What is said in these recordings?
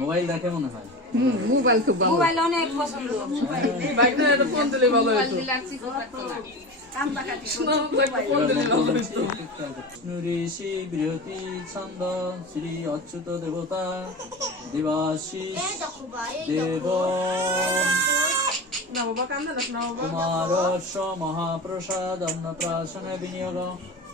Mobile দেখে মনে হয়। মোবাইল খুব ভালো। মোবাইল অনেক পছন্দ। এটা ফোন দিলে ভালো হতো। ঋষি বৃহতি ছন্দ শ্রী অচ্যুত দেবতা দেবাশিস দেব। কুমারস্য মহাপ্রসাদ অন্নপ্রাশন বিনিয়োগ।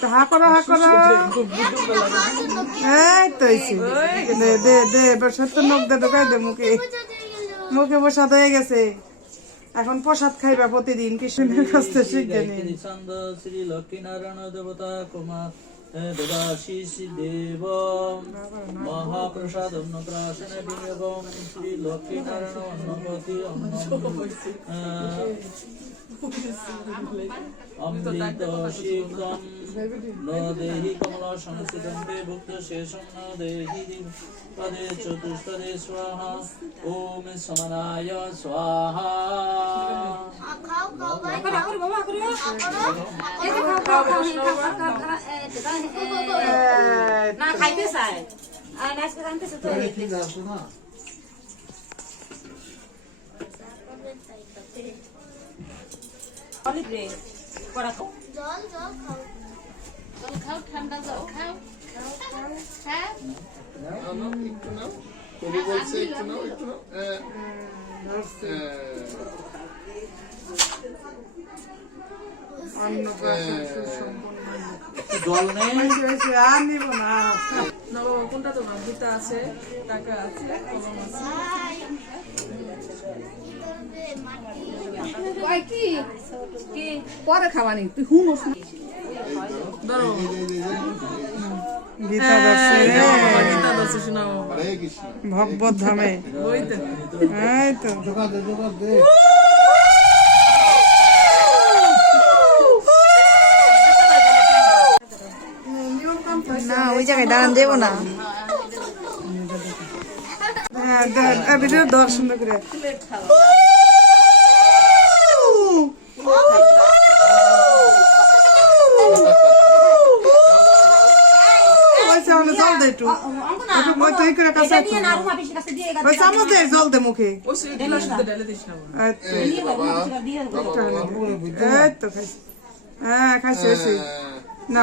তো হা করো হা করো এই তো দে দে দে এবার সত্য নখ দে ঢোকাই দে মুখে। মুখে প্রসাদ হয়ে গেছে। এখন প্রসাদ খাইবা প্রতিদিন কৃষ্ণের কাছ থেকে শিখে নিন গায়ত্রী ছন্দ শ্রী দেবতা কুমার দেবাশিস দেব মহাপ্রসাদ অন্নপ্রাশন বিনিয়োগম শ্রী লক্ষ্মীনারায়ণ অন্নপতি অন্ন অমৃত শীঘ্রম ন দেহি কমলা সংস্কৃতন্তে ভুক্ত শেষম ন দেহি পদে চতুষ্পদে স্বাহা ওম সমনায় স্বাহা না খাইতে চায় আর আজকে জানতেছে তো অলিভ রে করা খাও নাও একটু নাও সুসম্পন্ন জল নেই হয়েছে, হয়েছে, আর নিব না কোনটা তোমার গীতা আছে টাকা আছে কলম আছে। পরে খাওয়ানি তুই হুনোস না ধরো। গীতা দর্শে বাবা গীতা শোনাও ভগবত ধামে। তো দোকান দে দোকান দে না ওই জায়গায় দাঁড়ান দেবো না হ্যাঁ দে- এ, ভিডিও দর সুন্দর করে ওইসে আমাকে জল দে একটু একটু মই তুই করে কাছে দিয়ে না রুমা পিসির কাছে দিয়ে গেছে ওই চামচ দে জল দে মুখে। না হ্যাঁ খাইছি। না।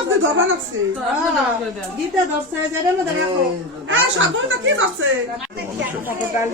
সব দিয়ে ধরবা লাগছে। গীতা ধরছে যেটার মধ্যে রাখো হ্যাঁ সবগুলো কি ধরছে ডাল